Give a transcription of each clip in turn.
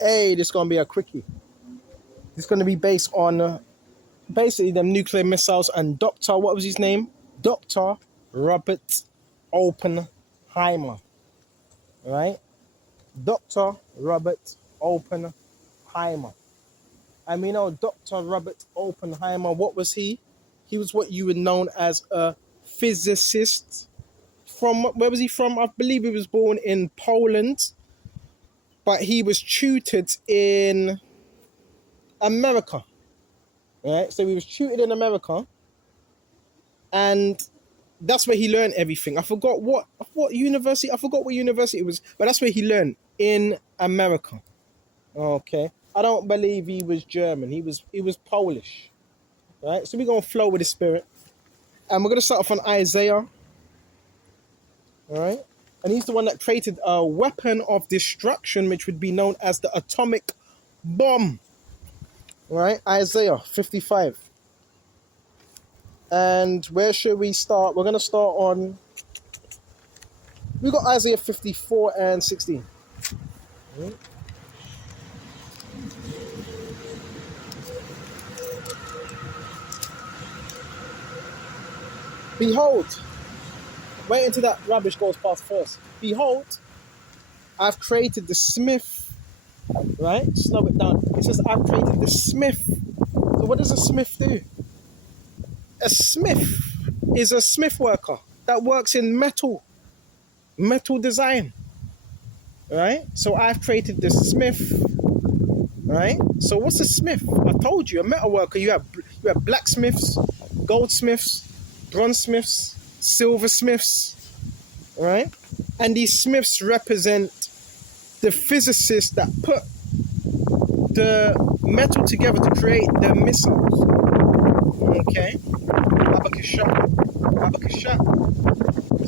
Hey, this is gonna be a quickie. This is gonna be based on basically them nuclear missiles and Doctor, what was his name? Doctor Robert Oppenheimer, right? Doctor Robert Oppenheimer. And we know Doctor Robert Oppenheimer. What was he? He was what you would know as a physicist. From where was he from? I believe he was born in Poland, but he was tutored in America. Right? So he was tutored in America, and that's where he learned everything. I forgot what university. I forgot what university it was, but that's where he learned in America. Okay, I don't believe he was German. He was Polish. Right? So we're gonna flow with the spirit, and we're gonna start off on Isaiah. All right, and he's the one that created a weapon of destruction, which would be known as the atomic bomb. All right, Isaiah 55. And where should we start? We're going to start on... We got Isaiah 54 and 16. Right. Behold, wait until that rubbish goes past first. Behold, I've created the smith. Right? Slow it down. It says, I've created the smith. So what does a smith do? A smith is a smith worker that works in metal design. Right? So I've created the smith. Right? So what's a smith? I told you, a metal worker. You have blacksmiths, goldsmiths, bronzesmiths, silversmiths. Right? And these smiths represent the physicists that put the metal together to create the missiles. Okay? Abakasha.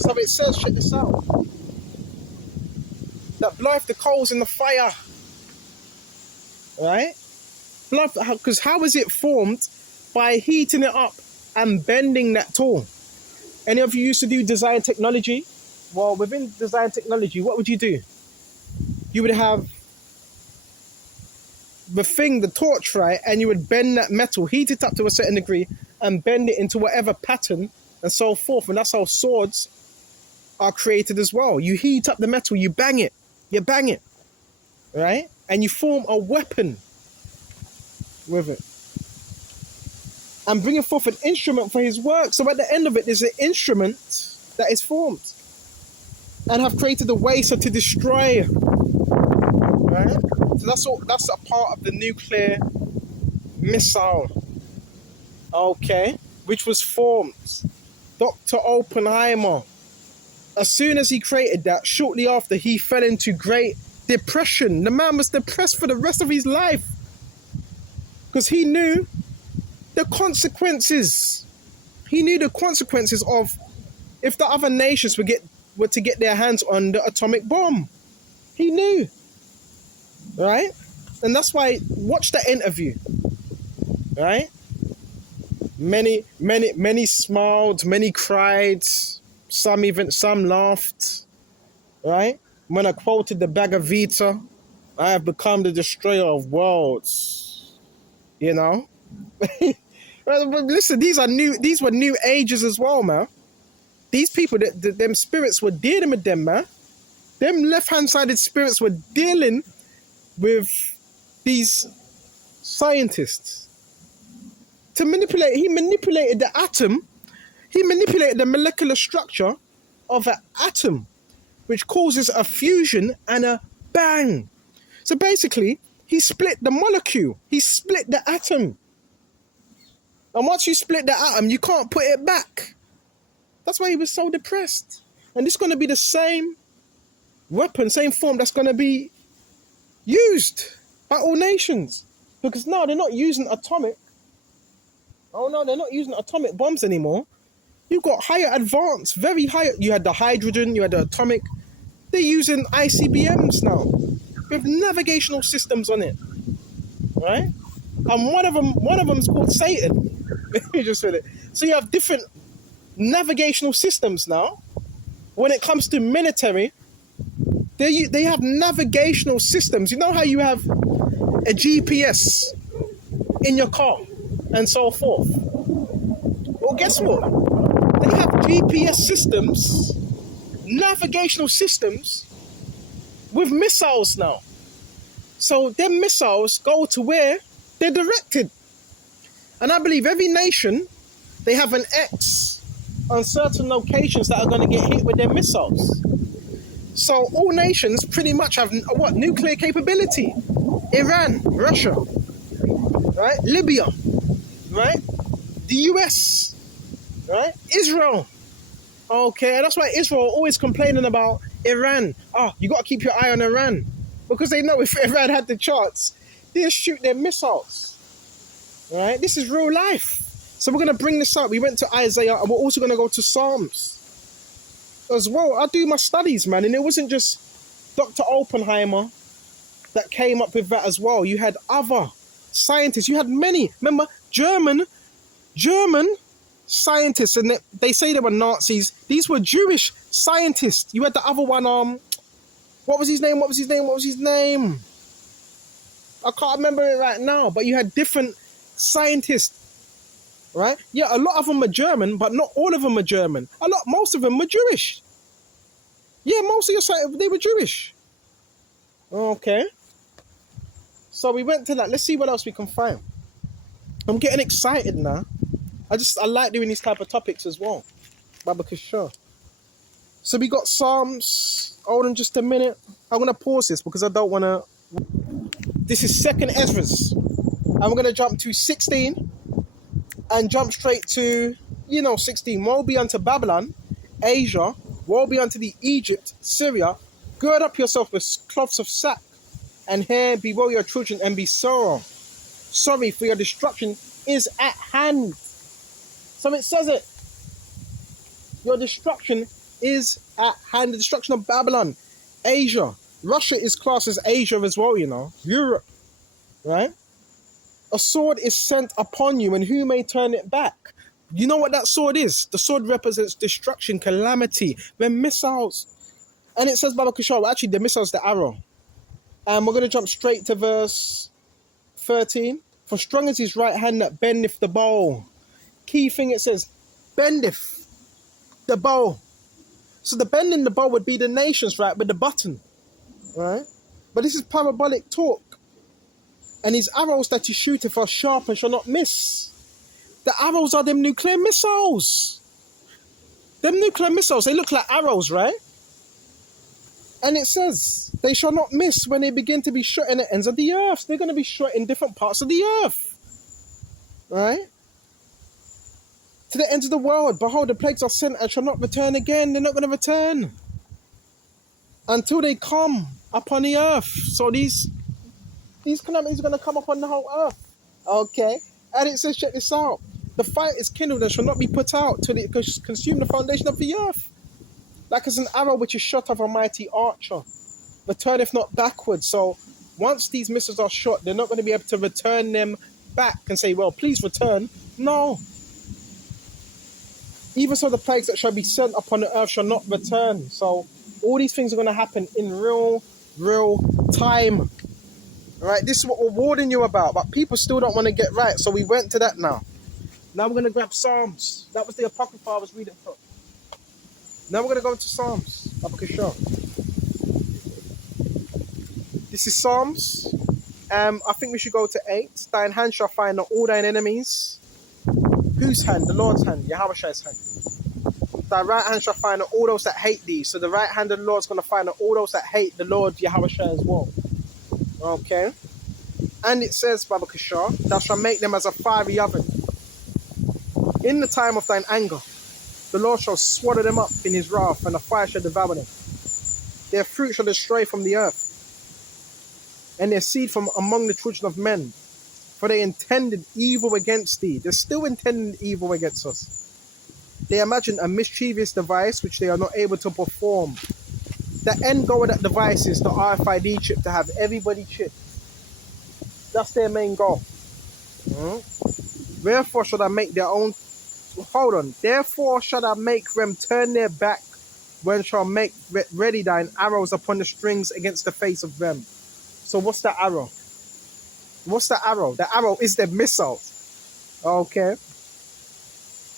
So it says, check this out. That bloweth the coals in the fire. Right? Because how is it formed? By heating it up and bending that tool. Any of you used to do design technology? Well, within design technology, what would you do? You would have the torch, right? And you would bend that metal, heat it up to a certain degree, and bend it into whatever pattern and so forth. And that's how swords are created as well. You heat up the metal, you bang it, right? And you form a weapon with it. And bringing forth an instrument for his work. So at the end of it, there's an instrument that is formed. And have created a waster to destroy. Right? So that's a part of the nuclear missile. Okay. Which was formed. Dr. Oppenheimer. As soon as he created that, shortly after, he fell into great depression. The man was depressed for the rest of his life. Because he knew the consequences. He knew the consequences of if the other nations were to get their hands on the atomic bomb. He knew. Right? And that's why, watch that interview. Right? Many smiled, many cried, some laughed. Right? When I quoted the Bhagavad Gita, I have become the destroyer of worlds. You know? But listen, these were new ages as well, man. These people, them spirits were dealing with them, man. Them left-hand-sided spirits were dealing with these scientists. To manipulate, he manipulated the atom. He manipulated the molecular structure of an atom, which causes a fusion and a bang. So basically, he split the molecule. He split the atom. And once you split the atom, you can't put it back. That's why he was so depressed. And this is going to be the same weapon, same form that's going to be used by all nations. Because now they're not using atomic. Oh no, they're not using atomic bombs anymore. You've got higher advanced, very high. You had the hydrogen, you had the atomic. They're using ICBMs now with navigational systems on it. Right? And one of them is called Satan. You just said it. So you have different navigational systems now. When it comes to military, they have navigational systems. You know how you have a GPS in your car, and so forth. Well, guess what? They have GPS systems, navigational systems, with missiles now. So them missiles go to where they're directed. And I believe every nation, they have an X on certain locations that are going to get hit with their missiles. So all nations pretty much have what? Nuclear capability. Iran, Russia, right? Libya, right? The US, right? Israel. Okay, and that's why Israel always complaining about Iran. Oh, you got to keep your eye on Iran. Because they know if Iran had the chance, they'll shoot their missiles. Right? This is real life. So we're going to bring this up. We went to Isaiah, and we're also going to go to Psalms as well. I do my studies, man, and it wasn't just Dr. Oppenheimer that came up with that as well. You had other scientists. You had many. Remember, German scientists, and they say they were Nazis. These were Jewish scientists. You had the other one, what was his name? I can't remember it right now, but you had different scientists, right? Yeah, a lot of them are German, but not all of them are German. Most of them were Jewish. Yeah, most of your scientists, they were Jewish. Okay. So we went to that. Let's see what else we can find. I'm getting excited now. I like doing these type of topics as well. Because sure. So we got Psalms. Hold on just a minute. I'm going to pause this because I don't want to. This is 2nd Ezra's. And we're going to jump to 16 and jump straight to, 16. Woe be unto Babylon, Asia. Woe be unto the Egypt, Syria. Gird up yourself with cloths of sack, and hair bewail your children and be sorry, for your destruction is at hand. So it says it. Your destruction is at hand. The destruction of Babylon, Asia. Russia is classed as Asia as well, Europe, right? A sword is sent upon you, and who may turn it back? You know what that sword is? The sword represents destruction, calamity, when missiles. And it says, Baba Kishar, actually the missile's the arrow. And we're going to jump straight to verse 13. For strong is his right hand that bendeth the bow. Key thing, it says, bendeth the bow. So the bending the bow would be the nations, right, with the button, right? But this is parabolic talk. And his arrows that he shooteth are sharp and shall not miss. The arrows are them nuclear missiles. Them nuclear missiles, they look like arrows, right? And it says, they shall not miss when they begin to be shot in the ends of the earth. They're going to be shot in different parts of the earth. Right? To the ends of the world. Behold, the plagues are sent and shall not return again. They're not going to return until they come upon the earth. So these calamities are going to come upon the whole earth. Okay? And it says, check this out. The fire is kindled and shall not be put out till it consume the foundation of the earth. Like as an arrow which is shot of a mighty archer, returneth not backwards. So once these missiles are shot, they're not going to be able to return them back and say, well, please return. No. Even so, the plagues that shall be sent upon the earth shall not return. So all these things are going to happen in real time. Right? This is what we're warning you about. But people still don't want to get right. So we went to that now. Now we're going to grab Psalms. That was the Apocrypha I was reading from. Now we're going to go to Psalms. This is Psalms. I think we should go to 8. Thine hand shall find all thine enemies. Whose hand? The Lord's hand. Yahweh's hand. Thy right hand shall find all those that hate thee. So the right hand of the Lord is going to find all those that hate the Lord Yahweh as well. Okay. And it says, Baba Kishar, thou shalt make them as a fiery oven. In the time of thine anger, the Lord shall swallow them up in his wrath, and the fire shall devour them. Their fruit shall destroy from the earth, and their seed from among the children of men. For they intended evil against thee. They're still intending evil against us. They imagine a mischievous device which they are not able to perform. The end goal of that device is the RFID chip, to have everybody chipped. That's their main goal. Wherefore should I make their own... Hold on. Therefore shall I make them turn their back, when shall make ready thine arrows upon the strings against the face of them. So what's the arrow? What's the arrow? The arrow is the missiles. Okay.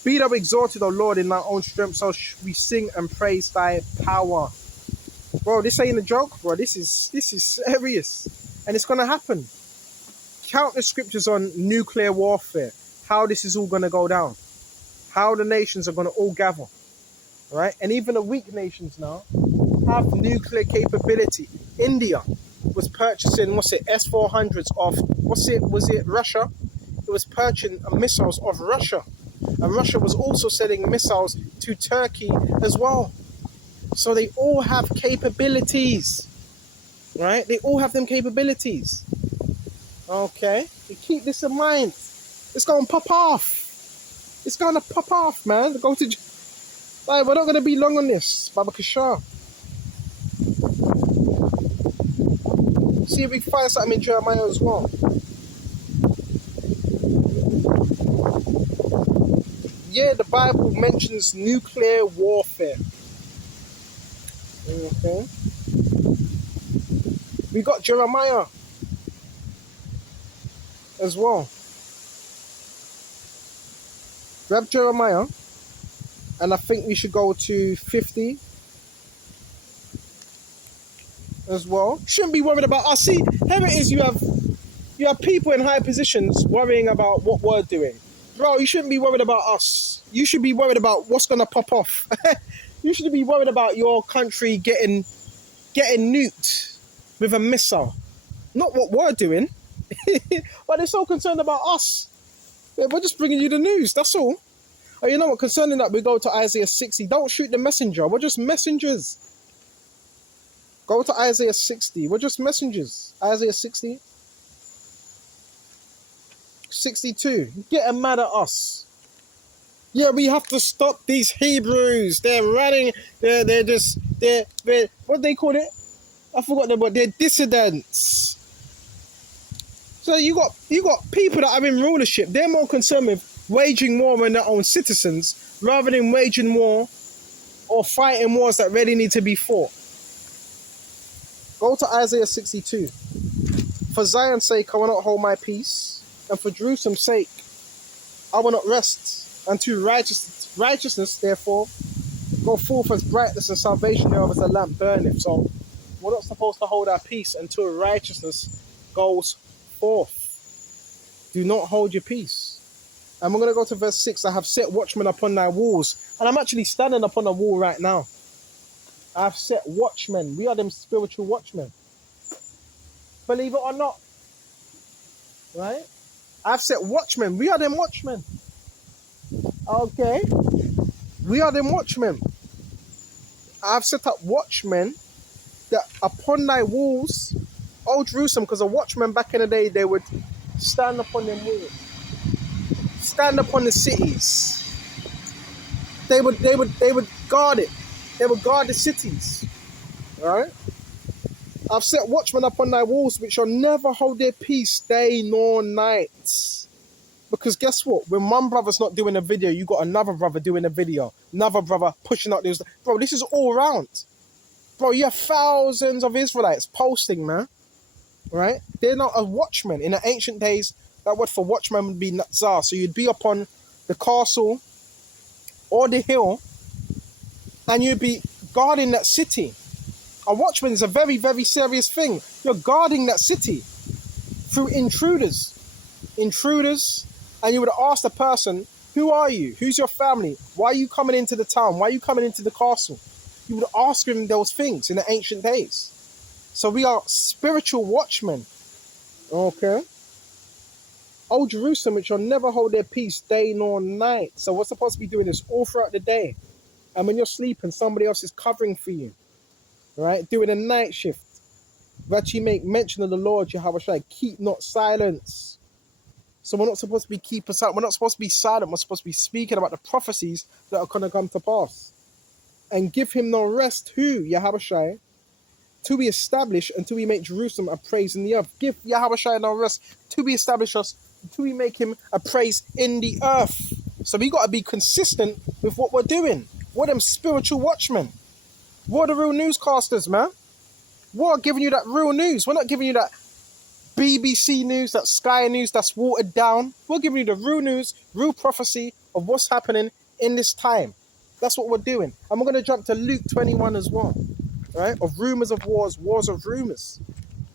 Be thou exalted, O Lord, in thy own strength, so we sing and praise thy power. Bro, this ain't a joke, bro. This is serious. And it's gonna happen. Countless scriptures on nuclear warfare, how this is all gonna go down, how the nations are gonna all gather. Right? And even the weak nations now have nuclear capability. India was purchasing, S-400s of, was it Russia? It was purchasing missiles of Russia. And Russia was also selling missiles to Turkey as well. So they all have capabilities, right? They all have them capabilities. Okay? You keep this in mind. It's going to pop off. It's going to pop off, man. Go to... Like, we're not going to be long on this. Baba Kishar. See if we can find something in Jeremiah as well. Yeah, the Bible mentions nuclear warfare. Okay. We got Jeremiah as well. Grab Jeremiah, and I think we should go to 50 as well. Shouldn't be worried about us. See, here it is, you have people in high positions worrying about what we're doing. Bro, you shouldn't be worried about us. You should be worried about what's going to pop off. You should be worried about your country getting nuked with a missile. Not what we're doing. But they're so concerned about us. Yeah, we're just bringing you the news, that's all. Oh, you know what? Concerning that, we go to Isaiah 60. Don't shoot the messenger. We're just messengers. Go to Isaiah 60. We're just messengers. Isaiah 60. 62. Getting mad at us. Yeah, we have to stop these Hebrews. They're running. They're what do they call it? I forgot the word. They're dissidents. So you got people that are in rulership. They're more concerned with waging war on their own citizens rather than waging war or fighting wars that really need to be fought. Go to Isaiah 62. For Zion's sake, I will not hold my peace, and for Jerusalem's sake, I will not rest. And to righteousness, therefore, go forth as brightness, and salvation thereof as a lamp burneth. So we're not supposed to hold our peace until righteousness goes forth. Do not hold your peace. And we're going to go to verse 6. I have set watchmen upon thy walls. And I'm actually standing upon a wall right now. I have set watchmen. We are them spiritual watchmen. Believe it or not. Right? I've set watchmen. We are them watchmen. Okay? We are them watchmen. I've set up watchmen that upon thy walls, O Jerusalem, because a watchman back in the day, they would stand upon them walls. Stand upon the cities. They would guard it. They would guard the cities. Right? I've set watchmen upon thy walls which shall never hold their peace day nor night. Because guess what? When one brother's not doing a video, you got another brother doing a video. Another brother pushing out this. Bro, this is all around. Bro, you have thousands of Israelites posting, man. Right? They're not a watchman. In the ancient days, that word for watchman would be natzar. So you'd be upon the castle or the hill, and you'd be guarding that city. A watchman is a very, very serious thing. You're guarding that city through intruders. And you would ask the person, who are you? Who's your family? Why are you coming into the town? Why are you coming into the castle? You would ask him those things in the ancient days. So we are spiritual watchmen. Okay? O Jerusalem, which shall never hold their peace day nor night. So we're supposed to be doing this all throughout the day. And when you're sleeping, somebody else is covering for you. Right? Doing a night shift. That you make mention of the Lord, Yahweh, keep not silence. So we're not supposed to be keeping silent. We're not supposed to be silent. We're supposed to be speaking about the prophecies that are going to come to pass. And give him no rest, who? Yahweh, to be established until we make Jerusalem a praise in the earth. Give Yahweh no rest to be established us, until we make him a praise in the earth. So we got to be consistent with what we're doing. We're them spiritual watchmen. We're the real newscasters, man. We're giving you that real news. We're not giving you that BBC News, that's Sky News, that's watered down. We're giving you the real news, real prophecy of what's happening in this time. That's what we're doing. And we're going to jump to Luke 21 as well, right? Of rumors of wars, wars of rumors.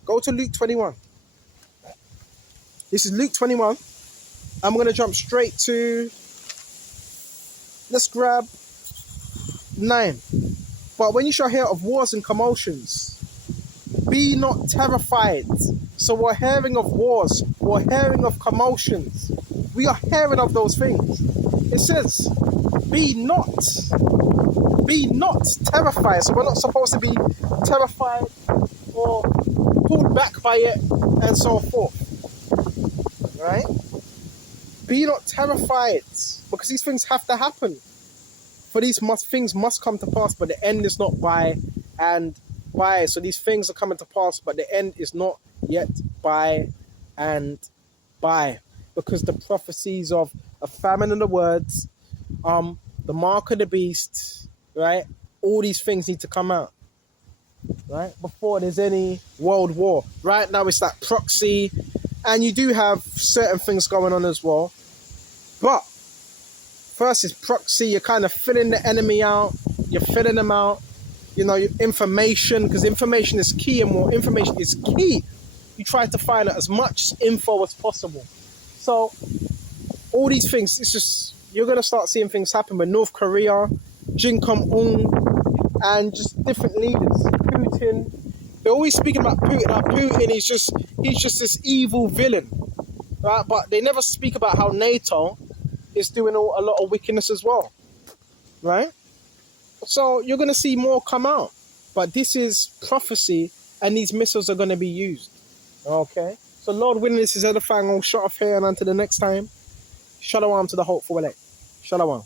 Go to Luke 21. This is Luke 21. I'm going to jump straight to, let's grab 9. But when you shall hear of wars and commotions, be not terrified. So we're hearing of wars, we're hearing of commotions. We are hearing of those things. It says, be not terrified. So we're not supposed to be terrified or pulled back by it and so forth. Right? Be not terrified, because these things have to happen. For these things must come to pass, but the end is not by and by. So these things are coming to pass, but the end is not yet by and by. Because the prophecies of a famine in the words, the mark of the beast, right? All these things need to come out, right? Before there's any world war. Right now it's that proxy, and you do have certain things going on as well. But first is proxy. You're kind of filling the enemy out. You're filling them out. You know, information, because information is key, and more information is key. You try to find out as much info as possible. So all these things, it's just, you're going to start seeing things happen with North Korea, Kim Jong-un, and just different leaders. Putin. They're always speaking about Putin. Now, Putin is he's just this evil villain, right? But they never speak about how NATO is doing a lot of wickedness as well, right? So you're going to see more come out. But this is prophecy, and these missiles are going to be used. Okay? So Lord willing, this is Edifying. I'll shut off here, and until the next time, Shalom to the hopeful elect. Shalom.